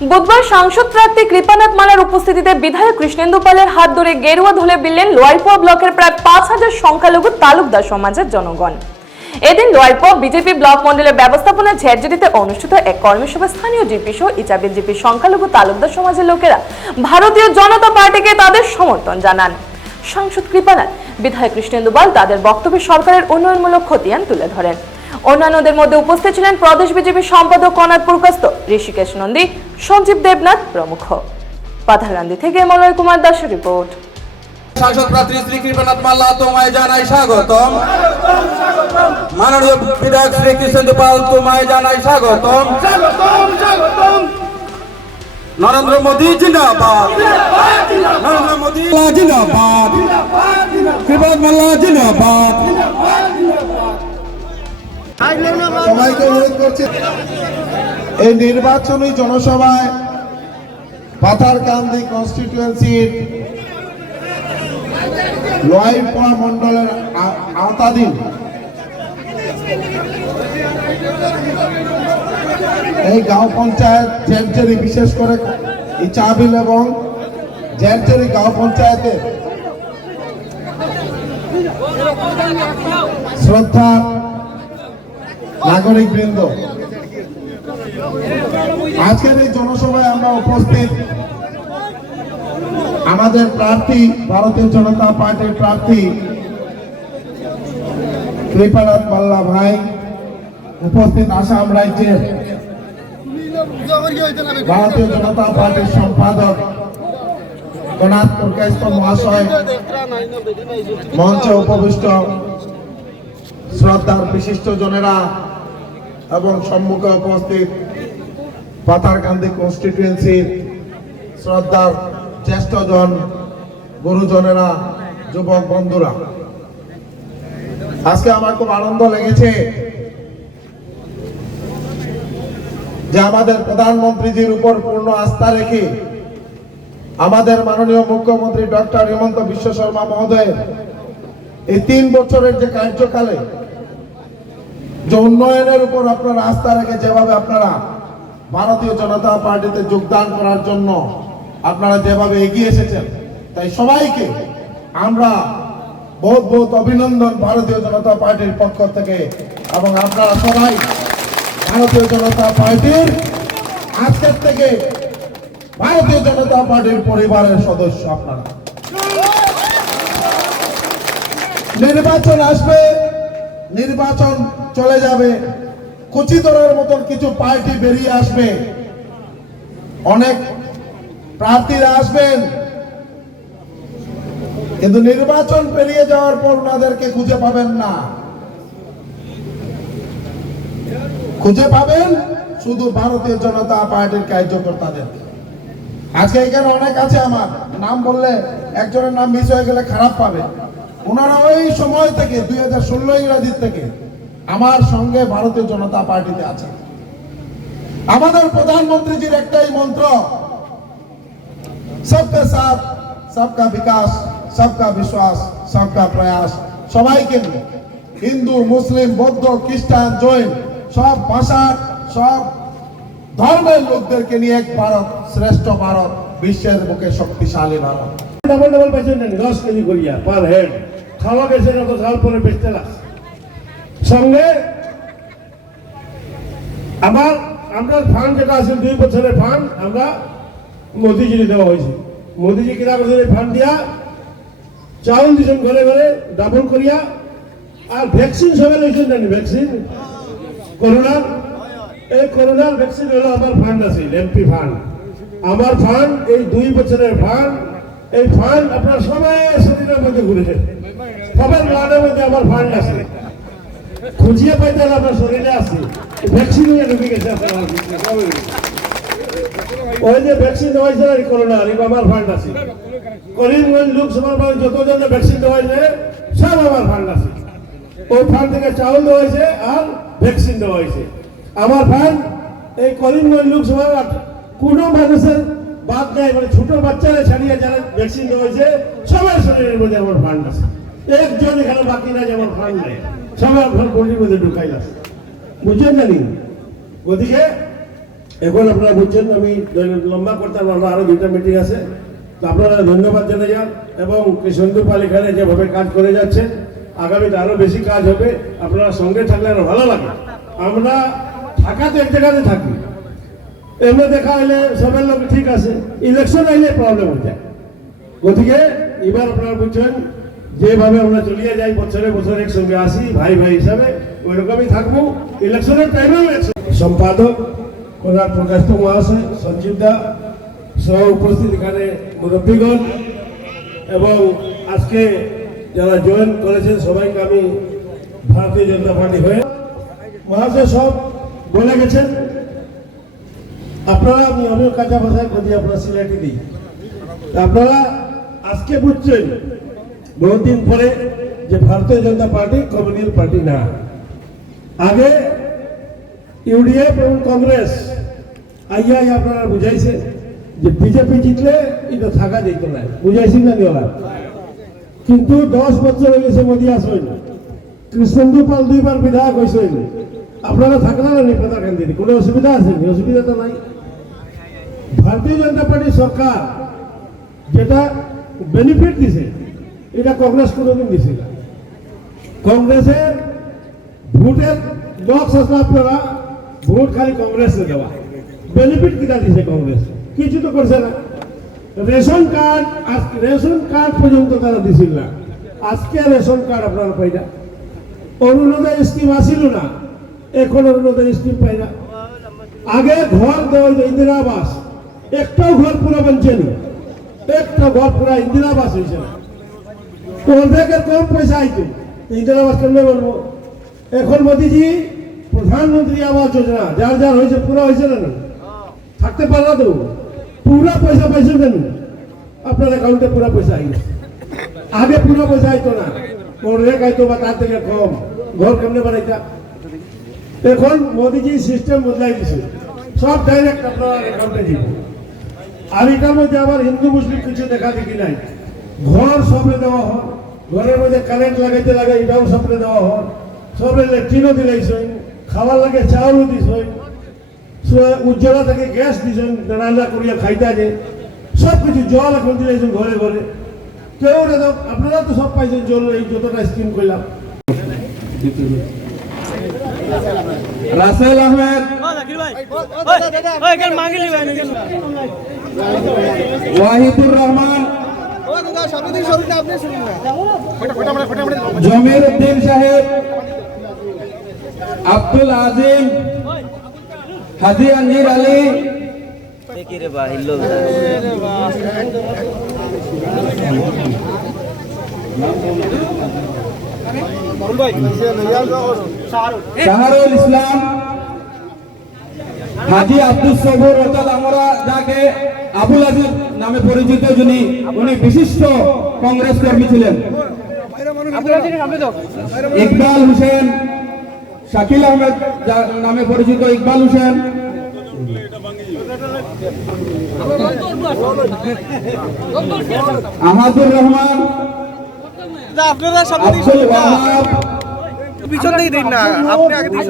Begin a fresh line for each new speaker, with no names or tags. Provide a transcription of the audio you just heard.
বুধবার সাংসদ প্রার্থী কৃপানাথ মালার উপস্থিতিতে বিধায়ক কৃষ্ণেন্দু পালের হাত ধরে গেরুয়া ধুলে বিললেন লোয়ারপোয়া ব্লকের প্রায় পাঁচ হাজার সংখ্যালঘু তালুকদার সমাজের জনগণ। এদিন লোয়ারপোয়া বিজেপি ব্লক মন্ডলের ব্যবস্থাপনা ঝেরঝেরিতে অনুষ্ঠিত এক কর্মসভা স্থানীয় জিপি সহ ইচাবিল জিপি সংখ্যালঘু তালুকদার সমাজের লোকেরা ভারতীয় জনতা পার্টিকে তাদের সমর্থন জানান। সাংসদ কৃপানাথ, বিধায়ক কৃষ্ণেন্দু পাল তাদের বক্তব্যে সরকারের উন্নয়নমূলক খতিয়ান তুলে ধরেন। অন্যান্যদের মধ্যে উপস্থিত ছিলেন প্রদেশ বিজেপি সম্পাদক কনাদ পুরকাস্ত, ঋষিকেশ নন্দী, সঞ্জীব দেবনাথ প্রমুখ। পাথারকান্দি থেকে মলয় কুমার দাসের রিপোর্ট।
সাংসদ প্রার্থী শ্রী কৃপনাথ মাল্লা, তোমায় জানাই স্বাগতম। মাননীয় বিধায়ক শ্রী কৃষ্ণ পাল, তোমায় জানাই স্বাগতম। নরেন্দ্র মোদী জিন্দাবাদ। নরেন্দ্র মোদী জিন্দাবাদ। কৃপনাথ মাল্লা, জিন্দাবাদ।
সবাইকে অনুরোধ করছি, এই নির্বাচনী জনসভায় পাথারকান্দি কনস্টিটিউয়েন্সির লোয়াইপড়া মন্ডলের আওতাধীন এই গাঁও পঞ্চায়েত জেমচেরি বিশেষ করে ইচাবিল এবং জেমচেরি গাঁও পঞ্চায়েতে শ্রদ্ধা নাগরিক বৃন্দ, আজকের এই জনসভায় আমরা উপস্থিত আমাদের প্রার্থী, ভারতীয় জনতা পার্টির প্রার্থী কৃপানাথ পাল্লা ভাই, উপস্থিত আসাম রাজ্যের ভারতীয় জনতা পার্টির সম্পাদক কনাথ পুরকাস্ত মহাশয়, মঞ্চে উপবিষ্ট শ্রদ্ধার বিশিষ্ট জনেরা এবং সম্মুখে উপস্থিত পাথারকান্দি কনস্টিটুয়েন্সির শ্রদ্ধার জ্যেষ্ঠজন, গুরুজনেরা, যুবক বন্ধুরা। আজকে আমার খুব আনন্দ লেগেছে যে আমাদের প্রধানমন্ত্রীজির উপর পূর্ণ আস্থা রেখে আমাদের মাননীয় মুখ্যমন্ত্রী ডক্টর হিমন্ত বিশ্ব শর্মা মহোদয় এই তিন বছরের যে কার্যকালে যে উন্নয়নের উপর আপনারা আস্থা রেখে যেভাবে আপনারা ভারতীয় জনতা পার্টিতে যোগদান করার জন্য আপনারা যেভাবে এগিয়ে এসেছেন, তাই সবাইকে আমরা বহুত বহুত অভিনন্দন ভারতীয় জনতা পার্টির পক্ষ থেকে এবং আপনারা সবাই ভারতীয় জনতা পার্টির আজকের থেকে ভারতীয় জনতা পার্টির পরিবারের সদস্য আপনারা। নির্বাচন আসবে। নির্বাচন চলে যাবে। কুচিতরের মতন কিছু পার্টি বেরিয়ে আসবে। অনেক প্রার্থীরা আসবেন। কিন্তু নির্বাচন পেরিয়ে যাওয়ার পর ওনাদেরকে খুঁজে পাবেন না। খুঁজে পাবেন শুধু ভারতীয় জনতা পার্টির কার্যকর্তাদের আজকে এখানে অনেক আছে আমার। নাম বললে একজনের নাম মিস হয়ে গেলে খারাপ পাবে। ওনারা ওই সময় থেকে দুই হাজার ষোলো ইংরাজির থেকে আমার সঙ্গে ভারতীয় জনতা পার্টিতে আছে আমাদের প্রধানমন্ত্রীজির একটাই মন্ত্র সবকে সাথ সবকা বিকাশ সবকা বিশ্বাস সবকা প্রয়াস সবাইকে নিয়ে হিন্দু মুসলিম বৌদ্ধ খ্রিস্টান জৈন সব ভাষার সব ধর্মের লোকদেরকে নিয়ে এক ভারত শ্রেষ্ঠ ভারত বিশ্বের বুকে শক্তিশালী ভারত
ডাবল ডাবল নেন দশ কেজি করিয়া পার হেড খাওয়া বেচে না তো পরে বেচতে সঙ্গে আবার আমরা ফান্ড যেটা আছে, দুই বছরের ফান্ড আমরা মোদিজি দেওয়া হয়েছে। মোদিজি কিনা করছে ফান্ড দিয়া চাউল দিয়েছেন ঘরে ঘরে ডাবল করিয়া, আর ভ্যাকসিন সবাই লইছেন জানি ভ্যাকসিন করোনার? এই করোনার ভ্যাকসিন হলো আমার ফান্ড আছে, এমপি ফান্ড। আমার ফান্ড, এই দুই বছরের ফান্ড, এই ফান্ড আপনার সবাই শরীরের মধ্যে ঘুরেছে সবার ব্লাডের মধ্যে আমার ফান্ড আছে। খুঁজিয়ে পাইতে হলে আপনার শরীরে আছে। ভ্যাকসিন নিয়ে ঢুকে গেছে ওই যে ভ্যাকসিন দেওয়া না করোনা এই আমার ফান্ড আছে। করিমগঞ্জ লোকসভার মানে যতজন ভ্যাকসিন দেওয়া হয়েছে, সব আমার ফান্ড আছে। ওই ফান্ড থেকে চাউল দেওয়া হয়েছে আর ভ্যাকসিন দেওয়া হয়েছে। আমার ফান্ড এই করিমগঞ্জ লোকসভার আট- কোনো মানুষের বাদ নেই মানে ছোট বাচ্চারা ছাড়িয়ে যারা ভ্যাকসিন দেওয়া হয়েছে, সবার শরীরের মধ্যে আমার ফান্ড আছে। একজন এখানে বাকি নাই যে আমার ফান্ড নেই। সবাই আপনার বডির মধ্যে ঢুকাই আছে বুঝছেন জানি ওদিকে এখন আপনারা বুঝছেন আমি লম্বা করতাম আমরা আরও দুইটা মিটিং আছে। তো আপনারা ধন্যবাদ জানাই যান, এবং কৃষ্ণন্দু পাল এখানে যেভাবে কাজ করে যাচ্ছে, আগামীতে আরও বেশি কাজ হবে, আপনারা সঙ্গে থাকলে আরও ভালো লাগে। আমরা থাকা তো এক জায়গাতে থাকি। এমনি দেখা হলে সবের লোক ঠিক আছে ইলেকশন আইলে প্রবলেম হয়ে যায়। গতিকে, এবার আপনারা বুঝছেন যেভাবে আমরা চলিয়ে যাই, বছরে বছরে একসঙ্গে আসি, ভাই ভাই হিসাবে ওই রকমই থাকব ইলেকশনের টাইমেও সম্পাদক প্রধান প্রকাশ মহাশয় সঞ্জীব দা সহ উপস্থিত এখানে মুরব্বীগণ এবং আজকে যারা জয়েন করেছেন, সবাইকে আমি ভারতীয় জনতা পার্টি হয়ে মহাশয় সব বলে গেছেন। আপনারা আমি আমিও কাঁচা ভাষায় কদি, আপনারা সিলেটি দিই। আপনারা আজকে বুঝছেন বহুদিন পরে যে ভারতীয় জনতা পার্টি, কমিউনিস্ট পার্টি না। আগে ইউডিএফ এবং কংগ্রেস আইয়া আইয়া আপনারা বুঝাইছে যে বিজেপি জিতলে এটা থাকা যেত না। বুঝাইছি না নিওলা? কিন্তু দশ বছর হয়ে গেছে মোদী আসবেন কৃষ্ণেন্দু পাল দুইবার বিধায়ক হয়েছেন। আপনারা থাকলেন না নেতা কেন্দ্রে কোনো অসুবিধা আছে? নি? অসুবিধা তো নাই। ভারতীয় জনতা পার্টি সরকার যেটা বেনিফিট দিছে এটা কংগ্রেস কোনোদিন দিছে না। কংগ্রেসের ভোটের বক্স আছে আপনারা, ভোট খালি কংগ্রেসে দেওয়া। বেনিফিট কিনা দিছে কংগ্রেস? কিছু তো করছে না। রেশন কার্ড, আজ রেশন কার্ড পর্যন্ত তারা দিছিল না। আজকে রেশন কার্ড আপনারা পাই না। অরুণোদয় স্কিম আসিল না। এখন অরুণোদয় স্কিম পাই না। আগে ঘর দেওয়া হইতো ইন্দিরা আবাস। একটাও ঘর পুরো বানছেনি একটা ঘর পুরা ইন্দিরা আবাস হয়েছে না। অর্ধেকের কম পয়সা আইতো ইন্দিরা আবাস কেমনে বলব। এখন মোদিজি, প্রধানমন্ত্রী আবাস যোজনা, যার যার হয়েছে, পুরো হয়েছে না থাকতে পারলা তো? পুরা পয়সা পাইছে কেন? আপনার অ্যাকাউন্টে পুরা পয়সা আই আগে পুরো পয়সা আইতো না। অর্ধেক আইতো বা তার থেকে কম। ঘর কেমনে বানাইতা? এখন মোদিজি সিস্টেম বদলাই দিছে। সব ডাইরেক্ট আপনার অ্যাকাউন্টে দিব। আর এটার মধ্যে আবার হিন্দু, মুসলিম কিছু দেখা দেখি নাই। ঘর সবে দেওয়া হয়। ঘরের মধ্যে কারেন্ট লাগাইতে লাগে এটাও সবরে দেওয়া হয় সবরে ল্যাট্রিনও দিলাইছেন খাওয়ার লাগে চাউলও দিছেন উজ্জ্বলা থেকে গ্যাস দিছেন রান্না করিয়া খাইতা যে সব কিছু জল এখন দিলাইছেন ঘরে ঘরে কেউ না আপনারা তো সব পাইছেন জল এই যতটা স্কিম করলাম
রাসেল আহমেদ ওয়াহিদুর রহমান জমির উদ্দিন সাহেব আব্দুল আজিম হাজি আঞ্জির আলী। শাহরুল ইসলাম হাজি আব্দুল সবুর অর্থাৎ আমরা যাকে আবুল আজিজ নামে পরিচিত যিনি উনি বিশিষ্ট কংগ্রেস কর্মী ছিলেন। ইকবাল হোসেন শাকিল আহমেদ নামে পরিচিত ইকবাল হোসেন। আহাদুর রহমান
আপনারা
আব্দুল ওয়াহাব।
পিছন থেকে দিন না আপনি আগে দিন।